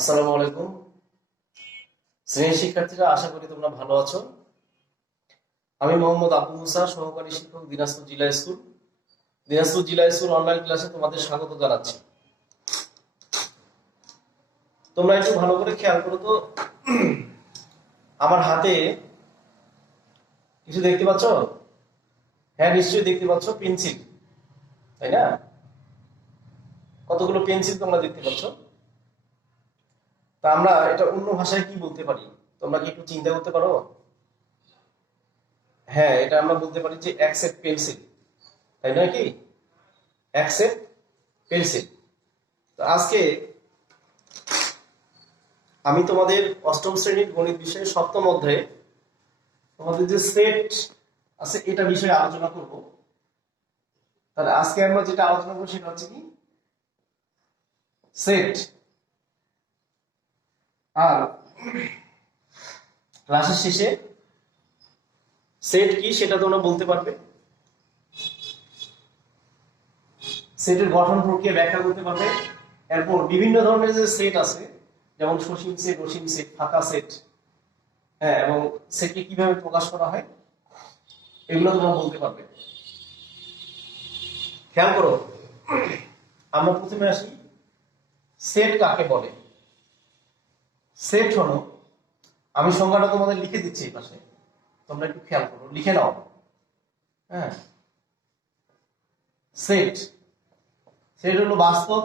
আসসালামু আলাইকুম শ্রেণীর শিক্ষার্থীরা, আশা করি তোমরা ভালো আছো। আমি মোহাম্মদ আবু মুসা, সহকারী শিক্ষক, দিনাজপুর জিলা স্কুল অনলাইন ক্লাসে তোমাদের স্বাগত জানাচ্ছি। তোমরা একটু ভালো করে খেয়াল করো তো, আমার হাতে কিছু দেখতে পাচ্ছ? হ্যাঁ, নিশ্চয়ই দেখতে পাচ্ছ, পেন্সিল, তাই না? কতগুলো পেন্সিল তোমরা দেখতে পাচ্ছ। তা আমরা এটা অন্য ভাষায় কি বলতে পারি? তোমরা কি একটু চিন্তা করতে পারো? হ্যাঁ, এটা আমরা বলতে পারি যে অ্যাকসেপ্ট পেন্সিল, তাই নয় কি? Accept pencil. তো আজকে আমি তোমাদের অষ্টম শ্রেণীর গণিত বিষয়ে সপ্তম অধ্যায়ে তোমাদের যে সেট আছে এটা বিষয়ে আলোচনা করব। তাহলে আজকে আমরা যেটা আলোচনা করবো সেটা হচ্ছে কি সেট। আর ক্লাসের শেষে সেট কি সেটা তোমরা বলতে পারবে, সেটের গঠন প্রক্রিয়া ব্যাখ্যা করতে পারবে। এরপর বিভিন্ন ধরনের যে সেট আছে, যেমন সসীম সেট, অসীম সেট, ফাঁকা সেট, হ্যাঁ, এবং সেটকে কিভাবে প্রকাশ করা হয় এগুলো তোমরা বলতে পারবে। খেয়াল করো, আমরা প্রথমে আসি সেট কাকে বলে। সেট হলো, আমি সংজ্ঞাটা তোমাদের লিখে দিচ্ছি এই পাশে, তোমরা একটু খেয়াল করো, লিখে নাও। হ্যাঁ, সেট সেট হলো বাস্তব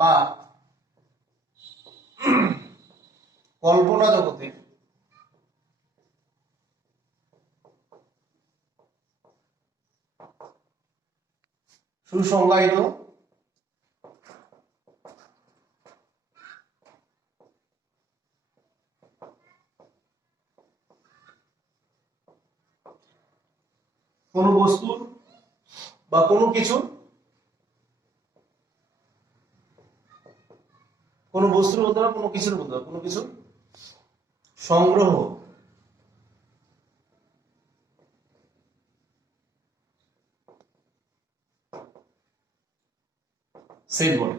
বা কল্পনা জগতে সুসংজ্ঞায়িত কোন বস্তুর বা কোনো কিছুর, কোনো বস্তুর মধ্যে বা কোনো কিছুর মধ্যে, কোনো কিছুর সংগ্রহ সেট বলে।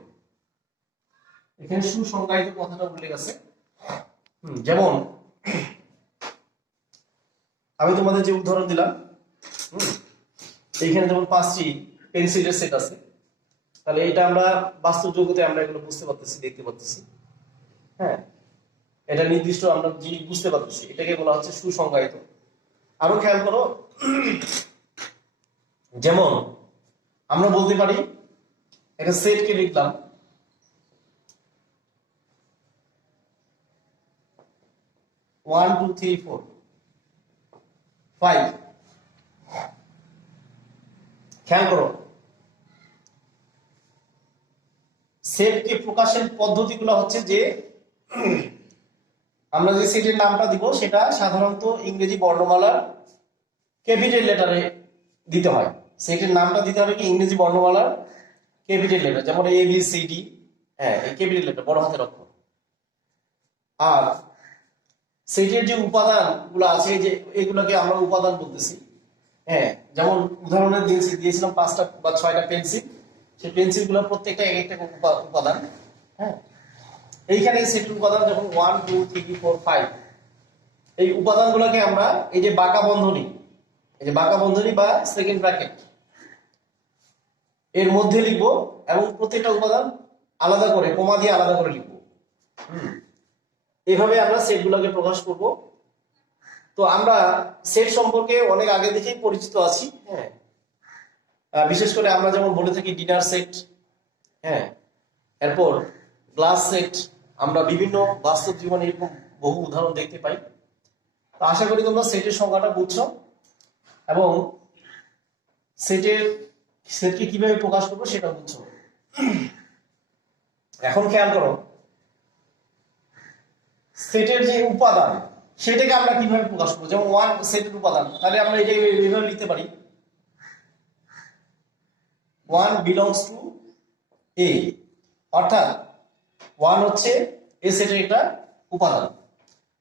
এখানে সুসংজ্ঞায়িত কথাটা উল্লেখ আছে। যেমন আমি তোমাদের যে উদাহরণ দিলাম, এইখানে যেমন 5টি পেন্সিলের সেট আছে, তাহলে এটা আমরা বাস্তব জগতে আমরা এগুলো বুঝতে পারতেছি, দেখতে পাচ্ছি। হ্যাঁ, এটা নির্দিষ্ট আমরা জিনিস বুঝতে পারতেছি, এটাকে বলা হচ্ছে সুসংজ্ঞায়িত। আরো খেয়াল করো, যেমন আমরা বলতে পারি একটা সেটকে লিখলাম 1 2 3 4 5। খেয়াল করো, সেটকে প্রকাশের পদ্ধতিগুলো হচ্ছে যে আমরা যে সেটের নামটা দিব সেটা সাধারণত ইংরেজি বর্ণমালার ক্যাপিটাল লেটারে দিতে হয়। সেটের নামটা দিতে হবে কি ইংরেজি বর্ণমালার ক্যাপিটাল লেটার, যেমন এ বি সি ডি। হ্যাঁ, এই ক্যাপিটাল লেটার, বড় হাতের অক্ষর। আর সেটের যে উপাদান গুলো আছে, যে এগুলোকে আমরা উপাদান বলতেছি। হ্যাঁ, যেমন উদাহরণে দিয়েছিলাম 5টা বা 6টা পেন্সিল, সেই পেন্সিল গুলো প্রত্যেকটা এক একটা উপাদান। হ্যাঁ, এইখানে সেটের উপাদান যখন 1 2 3 4 5, এই উপাদানগুলোকে আমরা এই যে বাঁকা বন্ধনী, এই যে বাঁকা বন্ধনী বা সেকেন্ড ব্র্যাকেট এর মধ্যে লিখবো, এবং প্রত্যেকটা উপাদান আলাদা করে কমা দিয়ে আলাদা করে লিখবো। এইভাবে আমরা সেটগুলোকে প্রকাশ করব। তো আমরা সেট সম্পর্কে অনেক আগে থেকেই পরিচিত আছি। হ্যাঁ, বিশেষ করে আমরা যেমন বলে থাকি ডিনার সেট, হ্যাঁ, এরপর গ্লাস সেট, আমরা বিভিন্ন বাস্তব জীবনে এরকম বহু উদাহরণ দেখতে পাই। তো আশা করি তোমরা সেটের সংজ্ঞাটা বুঝছো এবং সেটকে কিভাবে প্রকাশ করবো সেটা বুঝছো। এখন খেয়াল করো, সেটের যে উপাদান সেটাকে আমরা কিভাবে প্রকাশ করবো। যেমন 1 সেটের উপাদান, তাহলে আমরা এটাকে এইভাবে লিখতে পারি 1 belongs to A, অর্থাৎ 1 হচ্ছে এ সেটের একটা উপাদান।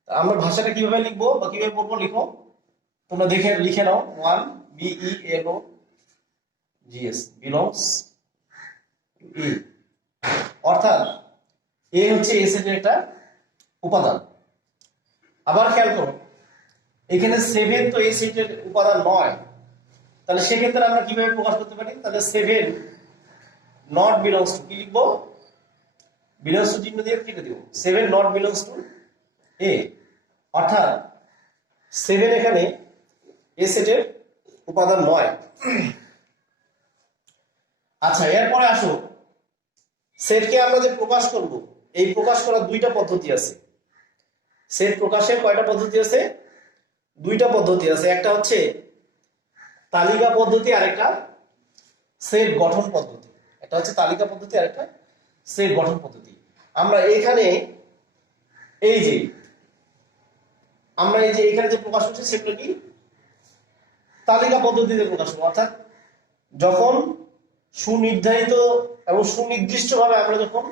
আমরা ভাষাটা কিভাবে লিখবো বা কিভাবে পড়বো, লিখো তোমরা, দেখে লিখে নাও। 1 belongs belongs to A, অর্থাৎ এ হচ্ছে এ সেটের একটা উপাদান। আবার খেয়াল করো, এখানে 7 তো এ সেটের উপাদান নয়, তাহলে সেক্ষেত্রে আমরা কিভাবে প্রকাশ করতে পারি? তাহলে 7 নট বিলংস টু, কি লিখবো? বিলংস টু চিহ্ন দিয়ে কেটে দিব, 7 নট বিলংস টু এ, অর্থাৎ 7 এখানে এ সেটের উপাদান নয়। আচ্ছা, এরপরে আসো, সেটকে আমরা যে প্রকাশ করব, এই প্রকাশ করার দুইটা পদ্ধতি আছে। সেট প্রকাশের কয়টা পদ্ধতি আছে? দুইটা পদ্ধতি আছে। একটা হচ্ছে তালিকা পদ্ধতি, আর একটা সেট গঠন পদ্ধতি। একটা হচ্ছে তালিকা পদ্ধতি, আর একটা সেট গঠন পদ্ধতি। আমরা এখানে এই যে এখানে যে প্রকাশ করছি সেটা কি? তালিকা পদ্ধতিতে প্রকাশ করব। অর্থাৎ যখন সুনির্ধারিত এবং সুনির্দিষ্টভাবে আমরা যখন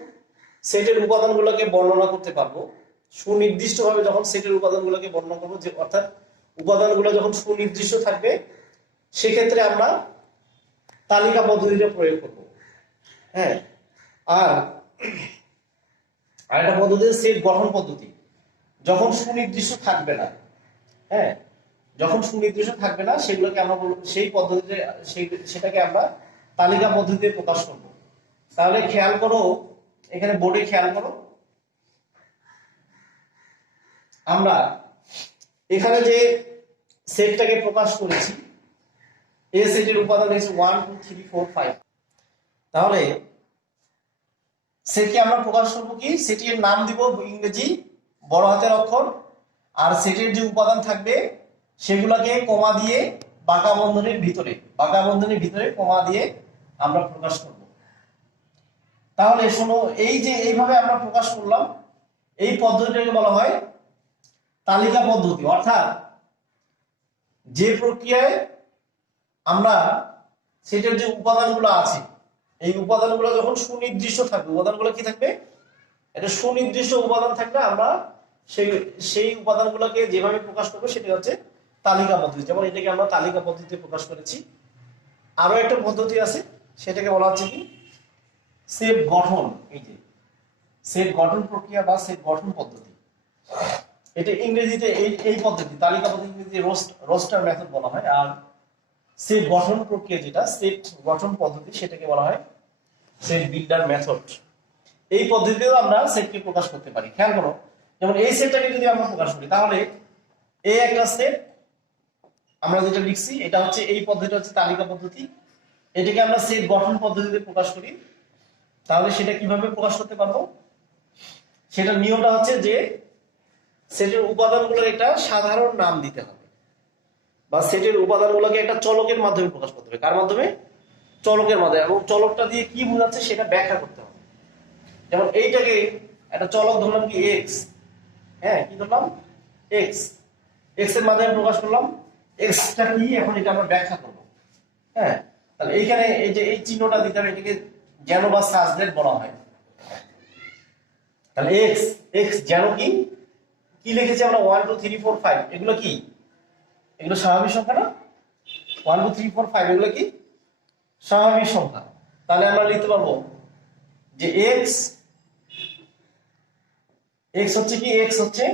সেটের উপাদানগুলোকে বর্ণনা করতে পারবো, সুনির্দিষ্টভাবে যখন সেটের উপাদানগুলোকে বর্ণনা করবো, যে অর্থাৎ উপাদানগুলো যখন সুনির্দিষ্ট থাকবে, সেক্ষেত্রে আমরা তালিকা পদ্ধতিটা প্রয়োগ করব। হ্যাঁ, আর আরেকটা পদ্ধতি সেট গঠন পদ্ধতি, যখন সুনির্দিষ্ট থাকবে না। হ্যাঁ, যখন সুনির্দিষ্ট থাকবে না, সেগুলোকে আমরা সেই পদ্ধতিতে সেটাকে আমরা তালিকা পদ্ধতিতে প্রকাশ করব। তাহলে খেয়াল করো, এখানে বোর্ডে খেয়াল করো, আমরা এখানে যে সেটটাকে প্রকাশ করেছি, এ সেটের উপাদান হচ্ছে 1 2 3 4 5। তাহলে সেটকে আমরা প্রকাশ করব কি? সেটের নাম দিব ইংরেজি বড় হাতের অক্ষর, আর সেটের যে উপাদান থাকবে সেগুলোকে কমা দিয়ে বাঁকা বন্ধনীর ভিতরে কমা দিয়ে আমরা প্রকাশ করব। তাহলে শোনো, এই যে এইভাবে আমরা প্রকাশ করলাম, এই পদ্ধতিটাকে বলা হয় তালিকা পদ্ধতি। অর্থাৎ যে প্রক্রিয়ায় আমরা সেটার যে উপাদানগুলো আছে, এই উপাদানগুলো যখন সুনির্দিষ্ট থাকবে, উপাদানগুলো কি থাকবে? এটা সুনির্দিষ্ট উপাদান থাকলে আমরা সেই উপাদানগুলোকে যেভাবে প্রকাশ করবো সেটা হচ্ছে তালিকা পদ্ধতি। যেমন এটাকে আমরা তালিকা পদ্ধতিতে প্রকাশ করেছি। আরো একটা পদ্ধতি আছে, সেটাকে বলা হচ্ছে কি? সেট গঠন। এই যে সেট গঠন প্রক্রিয়া বা সেট গঠন পদ্ধতি, এটা ইংরেজিতে এই পদ্ধতি, তালিকা পদ্ধতি ইংরেজিতে রোস্টার মেথড বলা হয়। আর সেট গঠন প্রক্রিয়া, যেটা সেট গঠন পদ্ধতি, সেটাকে বলা হয় সেট বিল্ডার মেথড। এই পদ্ধতিতেও আমরা সেটকে প্রকাশ করতে পারি। খেয়াল করো, যেমন এই সেটটাকে যদি আমরা প্রকাশ করি, তাহলে এই একটা সেট আমরা যেটা লিখছি, এটা হচ্ছে এই পদ্ধতিটা হচ্ছে তালিকা পদ্ধতি। এটাকে আমরা সেট গঠন পদ্ধতিতে প্রকাশ করি। তাহলে সেটা কিভাবে প্রকাশ করতে পারবো? সেটার নিয়মটা হচ্ছে যে সেটের উপাদানগুলোর একটা সাধারণ নাম দিতে হবে, বা সেটের উপাদানগুলোকে একটা চলকের মাধ্যমে প্রকাশ করতে হবে। কার মাধ্যমে? চলকের মাধ্যমে। এবং চলকটা দিয়ে কি বোঝাচ্ছে সেটা ব্যাখ্যা করতে হবে। যেমন এইটাকে একটা চলক ধরলাম কি? এক্স। হ্যাঁ, কি ধরলাম? এক্স। এক্স এর মাধ্যমে প্রকাশ করলাম। এক্সটা কি, এখন এটা আমরা ব্যাখ্যা করব। হ্যাঁ, তাহলে এইখানে এই যে এই চিহ্নটা দিতে হবে, এটাকে যেন বা সাজদেট বলা হয়। তাহলে এক্স, এক্স যেন কি কি লিখেছি আমরা? 1 2 3 4 5। এগুলো কি? এগুলো স্বাভাবিক সংখ্যা না? 1 2 3 4 5 এগুলো কি স্বাভাবিক সংখ্যা। তাহলে আমরা লিখতে পারবো যে এক্স, এক্স হচ্ছে কি? এক্স হচ্ছে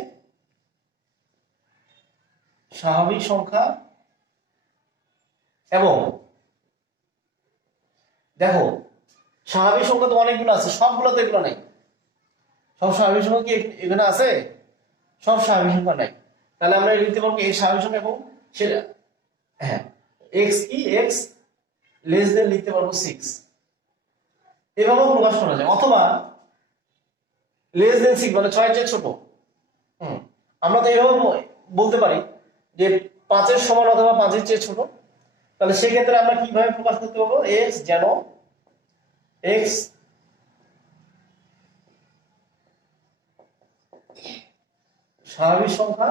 স্বাভাবিক সংখ্যা। এবং দেখো, স্বাভাবিক সংখ্যা তো অনেকগুলো আছে, সবগুলো তো এগুলো নাই। সব স্বাভাবিক সংখ্যা কি এখানে আছে? সব স্বাভাবিক সংখ্যা নাই। তাহলে আমরা লিখতে পারবো এই স্বাভাবিক সংখ্যা, এবং সেটা হ্যাঁ এক্স কি? এক্স লেস দেন লিখতে পারবো 6। এভাবেও প্রকাশ করা যায়। অথবা লেস দেন 6 মানে 6 এর চেয়ে ছোট। আমরা তো এভাবে বলতে পারি যে 5 এর সমান অথবা 5 এর চেয়ে ছোট। তাহলে সেক্ষেত্রে আমরা কিভাবে প্রকাশ করতে পারবো? এক্স যেন এক্স স্বাভাবিক সংখ্যা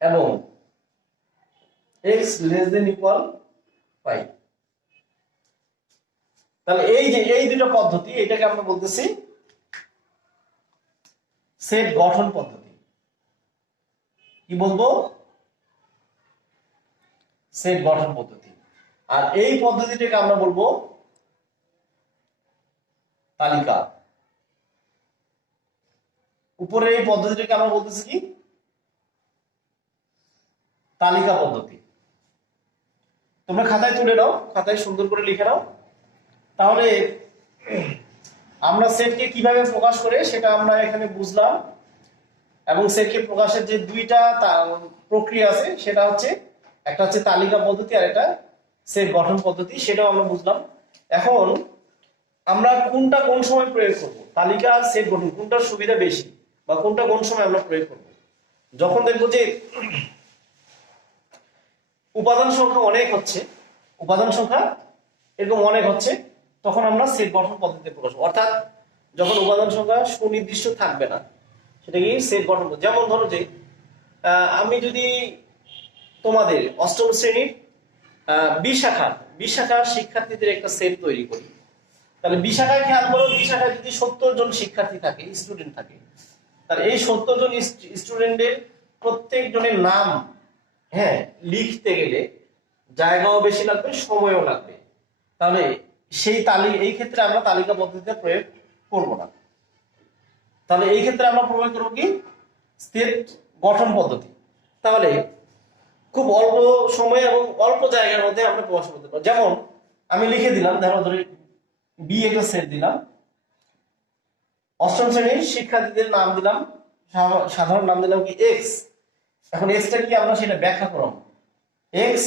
এবং এক্স লেস দেন ইকুয়াল 5। তাহলে এই যে এই দুটো পদ্ধতি, এটাকে আমরা বলতেছি সেট গঠন পদ্ধতি। কি বলবো? সেট গঠন পদ্ধতি। আর এই পদ্ধতিটাকে আমরা বলবো তালিকা। উপরের এই পদ্ধতিটাকে আমরা বলতেছি কি তালিকা পদ্ধতি। তোমরা খাতায় তুলে নাও, খাতায় সুন্দর করে লিখে নাও, তাহলে আমরা সেটকে কিভাবে প্রকাশ করে সেটা আমরা এখানে বুঝলাম। এবং সেটকে প্রকাশের যে দুইটা প্রক্রিয়া আছে সেটা হচ্ছে একটা হচ্ছে তালিকা পদ্ধতি আর একটা সেট গঠন পদ্ধতি, সেটাও আমরা বুঝলাম। এখন আমরা কোনটা কোন সময় প্রয়োগ করব, তালিকা আর সেট গঠন কোনটার সুবিধা বেশি বা কোনটা কোন সময় আমরা প্রয়োগ করব? যখন দেখবো যে উপাদান সংখ্যা অনেক হচ্ছে, উপাদান সংখ্যা এরকম অনেক হচ্ছে, তখন আমরা সেট গঠন পদ্ধতিতে প্রকাশ করব। অর্থাৎ যখন উপাদান সংখ্যা সুনির্দিষ্ট থাকবে না, সেটা কি সেট গঠন। যেমন ধরো যে আমি যদি তোমাদের অষ্টম শ্রেণীর বিশাখার শিক্ষার্থীদের একটা সেট তৈরি করি, তাহলে বিশাখায় খেয়াল করো, বিশাখায় যদি 70 জন শিক্ষার্থী থাকে, স্টুডেন্ট থাকে, তাহলে এই 70 জন স্টুডেন্টের প্রত্যেক জনের নাম লিখতে গেলে জায়গাও বেশি লাগবে, সময়ও লাগবে। তাহলে এই ক্ষেত্রে আমরা তালিকা পদ্ধতিতে প্রয়োগ করব না। তাহলে এই ক্ষেত্রে আমরা প্রয়োগ করব কি সেট গঠন পদ্ধতি। তাহলে খুব অল্প সময় এবং অল্প জায়গার মধ্যে আমরা প্রকাশ করতে পারবো। যেমন আমি লিখে দিলাম, ধরো বি একটা সেট দিলাম, অষ্টম শ্রেণীর শিক্ষার্থীদের নাম দিলাম, সাধারণ নাম দিলাম কি এক্স। এখন এক্সটা কি আমরা সেটা ব্যাখ্যা করব। এক্স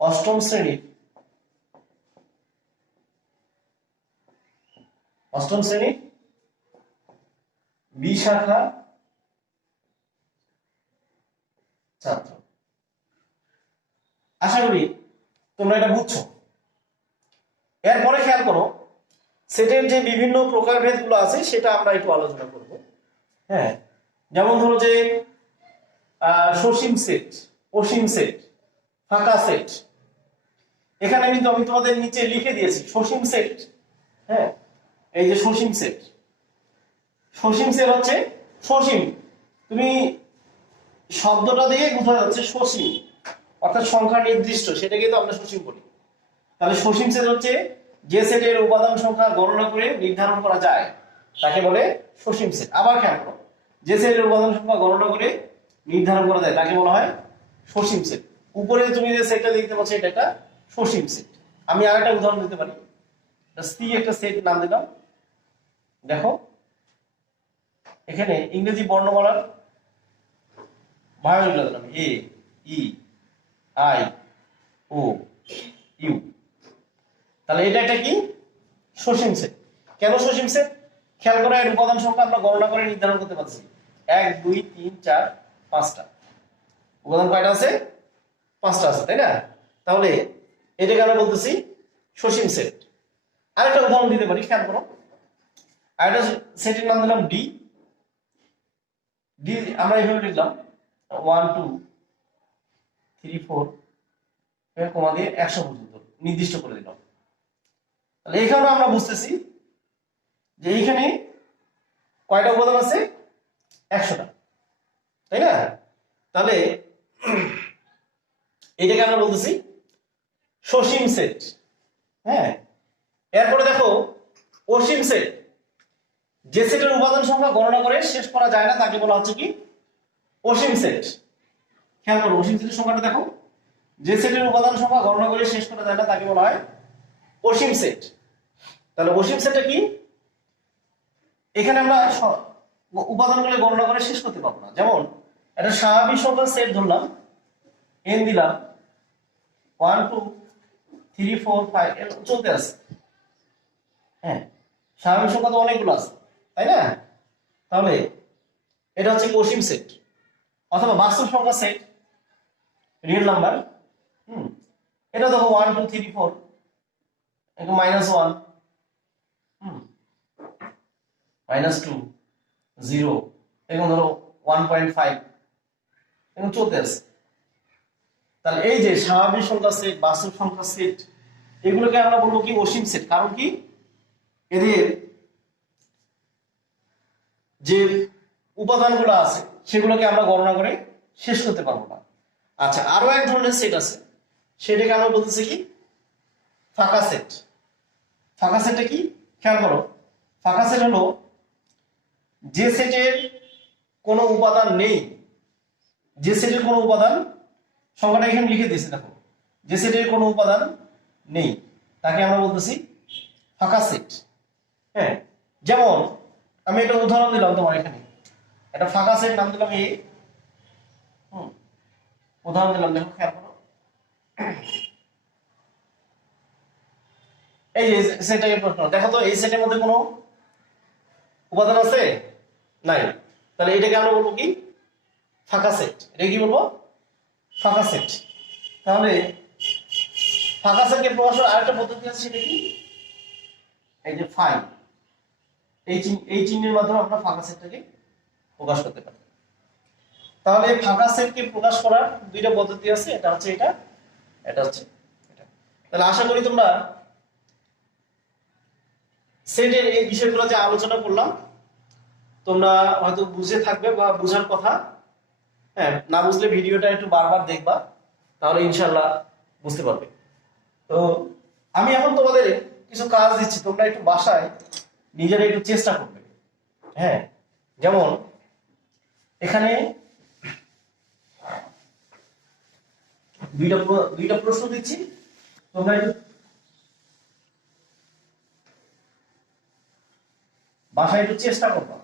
অষ্টম শ্রেণীর বি শাখা ছাত্র। আশা করি তোমরা এটা বুঝছো। এরপরে খেয়াল করো সেটের যে বিভিন্ন প্রকারভেদ গুলো আছে সেটা আমরা একটু আলোচনা করব। যেমন ধরো যে সসীম সেট, অসীম সেট, ফাঁকা সেট। এখানে কিন্তু আমি তোমাদের নিচে লিখে দিয়েছি সসীম সেট। এই যে সসীম সেট, সসীম সেট হচ্ছে সসীম, তুমি শব্দটা দিয়ে বোঝা যাচ্ছে সসীম, অর্থাৎ সংখ্যা নির্দিষ্ট, সেটাকে তো আমরা সসীম বলি। তাহলে সসীম সেট হচ্ছে যে সেটের উপাদান সংখ্যা গণনা করে নির্ধারণ করা যায় তাকে বলে সসীম সেট। আবার খেয়াল করো, যে সেটের উপাদান সংখ্যা গণনা করে নির্ধারণ করা যায় তাকে বলা হয় সসীম সেট। উপরে তুমি যে সেটটা দেখতে পাচ্ছ এটা একটা সসীম সেট। আমি আরেকটা উদাহরণ দিতে পারি, সি একটা সেট নাম দিলাম। দেখো এখানে ইংরেজি বর্ণমালার ভাগ দিলাম এ, ই, আই, ও, ইউ। তাহলে এটা একটা কি সসীম সেট। কেন সসীম সেট? খেয়াল করো এর উপাদান সংখ্যা আমরা গণনা করে নির্ধারণ করতে পারছি 1 2 3 4 5টা। উপাদান কয়টা আছে? 5টা আছে, তাই না? তাহলে এটাকে আমরা বলতেছি সসীম সেট। আরেকটা উদাহরণ দিতে পারি, খেয়াল করো। আরেকটা সেটের নাম দিলাম ডি। ডি আমরা এইভাবে লিখলাম 1 2 3 4 এর কমা দিয়ে 100 পর্যন্ত নির্দিষ্ট করে দিলাম। তাহলে এখানে আমরা বুঝতেছি যে এইখানে কয়টা উপাদান আছে? 100টা, তাই না? তাহলে এটাকে আমরা বলতেছি সসীম সেট। এরপরে দেখো অসীম সেট। যে সেটের উপাদান সংখ্যা গণনা করে শেষ করা যায় না তাকে বলা হচ্ছে কি অসীম সেট। খেয়াল করো অসীম সেটের সংখ্যাটা দেখো, যে সেটের উপাদান সংখ্যা গণনা করে শেষ করা যায় না তাকে বলা হয় অসীম সেট। তাহলে অসীম সেটটা কি? এখানে আমরা উপাদানগুলো গণনা করে শেষ করতে পারবো না। যেমন একটা স্বাভাবিক সংখ্যার সেট ধরলাম, n দিলাম 1 2 3 4 5 চলতে আছে। স্বাভাবিক সংখ্যা তো অনেকগুলো আছে, তাই না? তাহলে এটা হচ্ছে অসীম সেট। অথবা বাস্তব সংখ্যা সেট, রিয়েল নাম্বার। এটা দেখো 1 2 3 4 -1 -2 0 এরকম ধরো 1.5 এরকম চলতে আছে। তাহলে এই যে স্বাভাবিক সংখ্যা সেট, বাস্তব সংখ্যা সেট, এগুলোকে আমরা বলবো কি অসীম সেট। কারণ কি এদের যে উপাদানগুলো আছে সেগুলোকে আমরা গণনা করে শেষ করতে পারবো না। আচ্ছা, আরো এক ধরনের সেট আছে, সেটাকে আমরা বলতেছি কি ফাঁকা সেট। ফাঁকা সেটটা কি? খেয়াল করো, ফাঁকা সেট হলো যে সেটের কোনো উপাদান নেই, যে সেটের কোনো উপাদান, সংখ্যাটা এখানে লিখে দিয়েছি দেখো, যে সেটের কোনো উপাদান নেই তাকে আমরা বলতেছি ফাঁকা সেট। হ্যাঁ, যেমন আমি একটা উদাহরণ দিলাম তোমার এখানে, একটা ফাঁকা সেট নাম দিলাম এই, উদাহরণ দিলাম, দেখো খেয়াল করো, এই যে সেটটাকে প্রশ্ন দেখো তো, এই সেটের মধ্যে কোনো উপাদান আছে? নাই। তাহলে এটাকে আমরা বলবো কি? ফাঁকা সেট। এটা কি বলবো? ফাঁকা সেট। তাহলে ফাঁকা সেটকে প্রকাশের আরেকটা পদ্ধতি আছে, সেটা কি? এই যে ফাই, এই চিহ্নের মাধ্যমে আমরা ফাঁকা সেটটাকে প্রকাশ করতে পারি। তাহলে ফাঁকা সেটকে প্রকাশ করার দুইটা পদ্ধতি আছে, এটা হচ্ছে এটা, এটা হচ্ছে এটা। তাহলে আশা করি তোমরা সেটের এই বিষয়গুলো যে আলোচনা করলাম তোমরা হয়তো বুঝে থাকবে বা বুঝার কথা। হ্যাঁ, না বুঝলে ভিডিওটা একটু বারবার দেখবা, তাহলে ইনশাল্লাহ বুঝতে পারবে। তো আমি এখন তোমাদের কিছু কাজ দিচ্ছি, তোমরা একটু বাসায় নিজেরা একটু চেষ্টা করবে। হ্যাঁ, যেমন এখানে দুইটা প্রশ্ন দিচ্ছি, তোমরা একটু বাসায় একটু চেষ্টা করবা।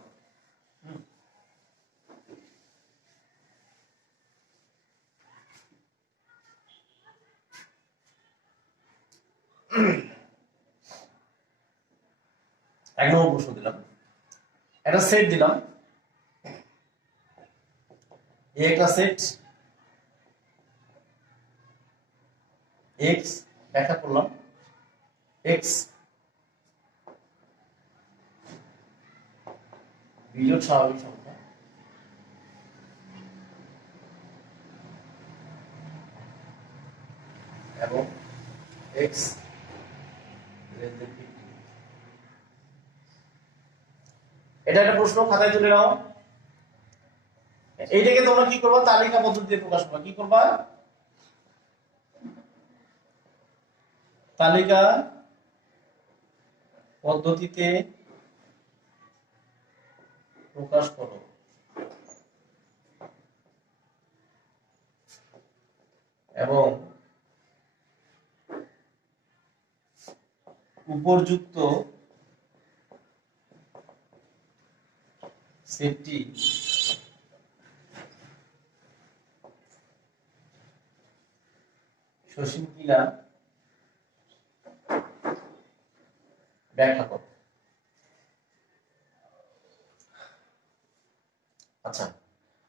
এক নম্বর প্রশ্ন দিলাম, একটা সেট দিলাম, একটা সেট এক্স ব্যাখ্যা করলাম, এক্স বিজোড় স্বাভাবিক সংখ্যা এবং এক্স এটা একটা প্রশ্ন, খাতায় তুলে নাও। এইটাকে তোমরা কি করবা? তালিকা পদ্ধতিতে প্রকাশ করবা। কি করবা? তালিকা পদ্ধতিতে প্রকাশ করো। এবং উপর্যুক্ত সেটটি সসীম কিনা ব্যাখ্যা করো। আচ্ছা,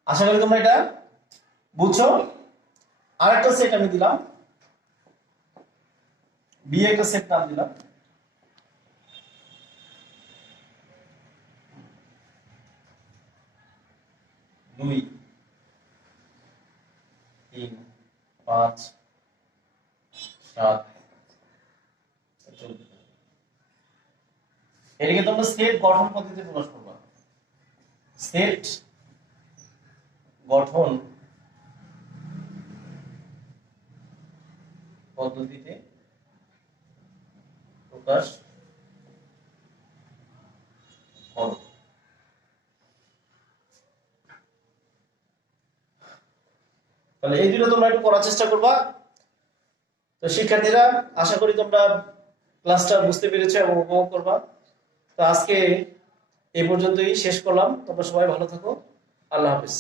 আশা করি তোমরা এটা বুঝছো। আরেকটা সেট আমি দিলাম, বি একটা সেট নাম দিলাম, দুই, তিন, 5, 7, 14। এটাকে তোমরা সেট গঠন পদ্ধতিতে প্রকাশ করবা। সেট গঠন পদ্ধতিতে প্রকাশ করো। তাহলে এই দুটো তোমরা একটু করার চেষ্টা করবা। তো শিক্ষার্থীরা, আশা করি তোমরা ক্লাসটা বুঝতে পেরেছো এবং উপভোগ করবা। তো আজকে এই পর্যন্তই শেষ করলাম। তোমরা সবাই ভালো থাকো। আল্লাহ হাফিজ।